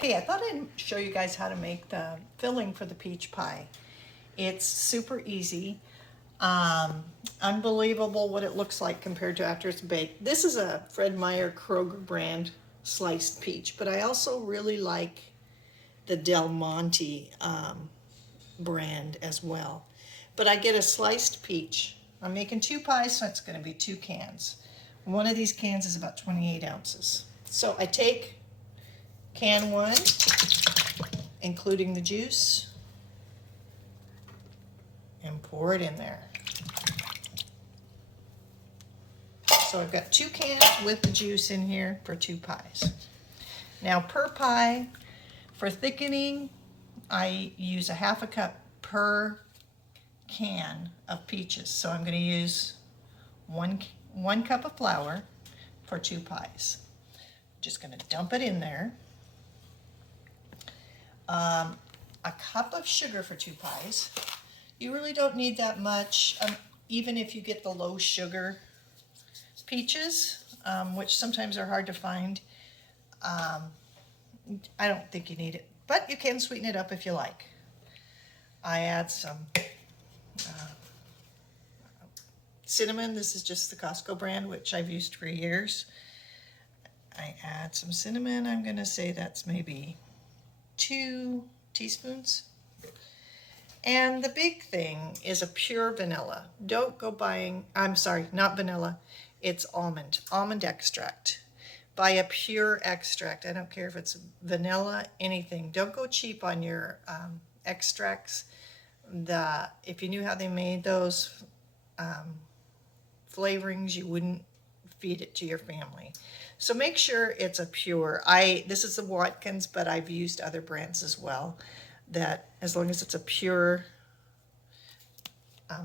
Okay, I thought I'd show you guys how to make the filling for the peach pie. It's super easy. Unbelievable what it looks like compared to after it's baked. This is a Fred Meyer Kroger brand sliced peach, but I also really like the Del Monte brand as well. But I get a sliced peach. I'm making 2 pies, so it's going to be 2 cans. One of these cans is about 28 ounces. So I take can 1, including the juice, and pour it in there. So I've got 2 cans with the juice in here for 2 pies. Now per pie, for thickening, I use a 1/2 cup per can of peaches. So I'm going to use one cup of flour for 2 pies. Just going to dump it in there. A cup of sugar for 2 pies. You really don't need that much, even if you get the low sugar peaches, which sometimes are hard to find. I don't think you need it, but you can sweeten it up if you like. I add some cinnamon. This is just the Costco brand, which I've used for years. I add some cinnamon. I'm going to say that's maybe 2 teaspoons. And the big thing is a pure vanilla. Don't go buying, I'm sorry, not vanilla. It's almond extract. Buy a pure extract. I don't care if it's vanilla, anything. Don't go cheap on your extracts. If you knew how they made those flavorings, you wouldn't feed it to your family. So make sure it's a pure. This is the Watkins, but I've used other brands as well. That as long as it's a pure,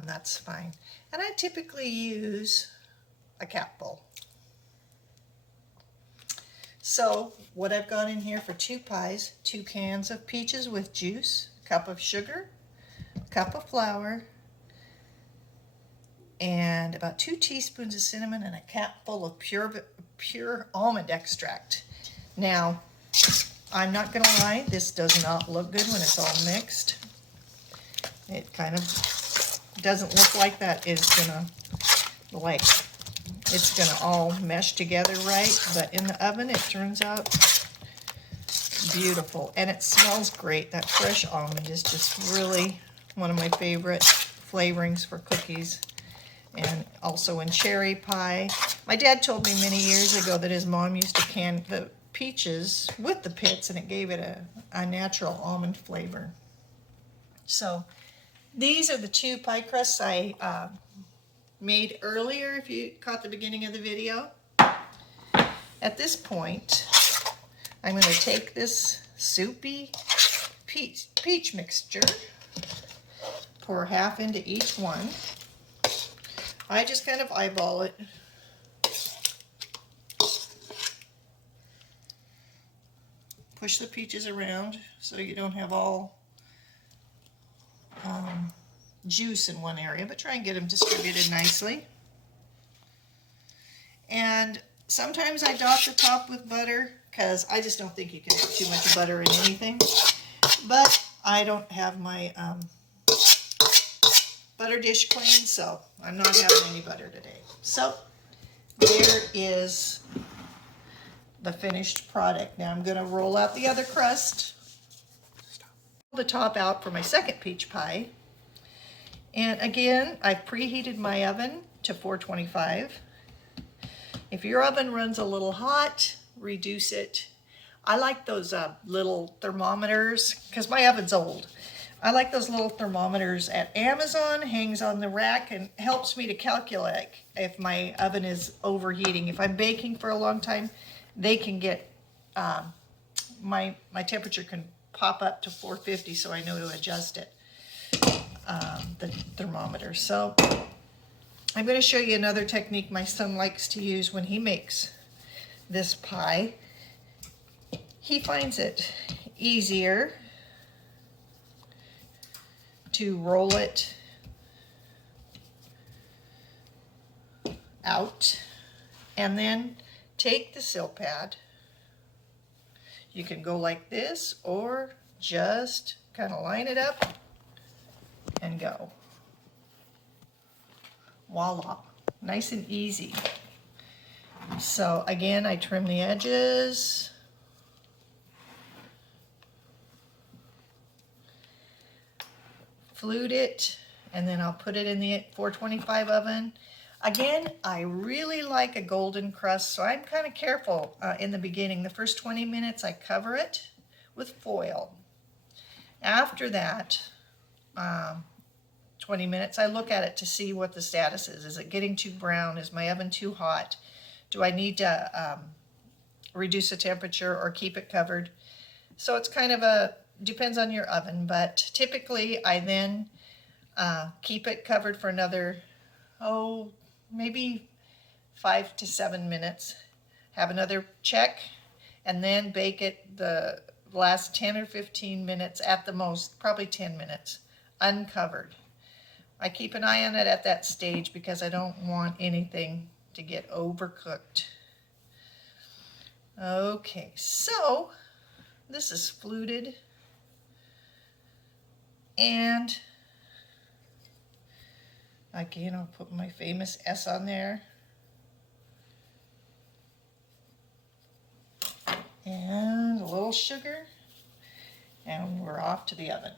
that's fine. And I typically use a capful. So what I've got in here for 2 pies, 2 cans of peaches with juice, a cup of sugar, a cup of flour, and about 2 teaspoons of cinnamon and a capful of pure almond extract. Now, I'm not going to lie, this does not look good when it's all mixed. It kind of doesn't look like that is going to, like, it's going to all mesh together right, but in the oven it turns out beautiful, and it smells great. That fresh almond is just really one of my favorite flavorings for cookies, and also in cherry pie. My dad told me many years ago that his mom used to can the peaches with the pits, and it gave it a natural almond flavor. So these are the 2 pie crusts I made earlier, if you caught the beginning of the video. At this point, I'm going to take this soupy peach mixture, pour half into each one. I just kind of eyeball it. Push the peaches around so you don't have all juice in one area, but try and get them distributed nicely. And sometimes I dot the top with butter because I just don't think you can have too much butter in anything. But I don't have my butter dish clean, so I'm not having any butter today. So there is the finished product. Now I'm going to roll out the other crust. Pull the top out for my second peach pie. And again, I've preheated my oven to 425. If your oven runs a little hot, reduce it. I like those little thermometers, because my oven's old. I like those little thermometers at Amazon, hangs on the rack, and helps me to calculate if my oven is overheating. If I'm baking for a long time, they can get, my temperature can pop up to 450, so I know to adjust it, the thermometer. So I'm going to show you another technique my son likes to use when he makes this pie. He finds it easier to roll it out and then take the sill pad. You can go like this or just kind of line it up and go. Voila, nice and easy. So again, I trim the edges. Flute it, and then I'll put it in the 425 oven. Again, I really like a golden crust, so I'm kind of careful in the beginning. The first 20 minutes I cover it with foil. After that, 20 minutes, I look at it to see what the status is. Is it getting too brown? Is my oven too hot? Do I need to reduce the temperature or keep it covered? So it's kind of depends on your oven, but typically I then keep it covered for another, maybe 5 to 7 minutes. Have another check, and then bake it the last 10 or 15 minutes at the most, probably 10 minutes, uncovered. I keep an eye on it at that stage because I don't want anything to get overcooked. Okay, so this is fluted, and again, I'll put my famous S on there. And a little sugar, and we're off to the oven.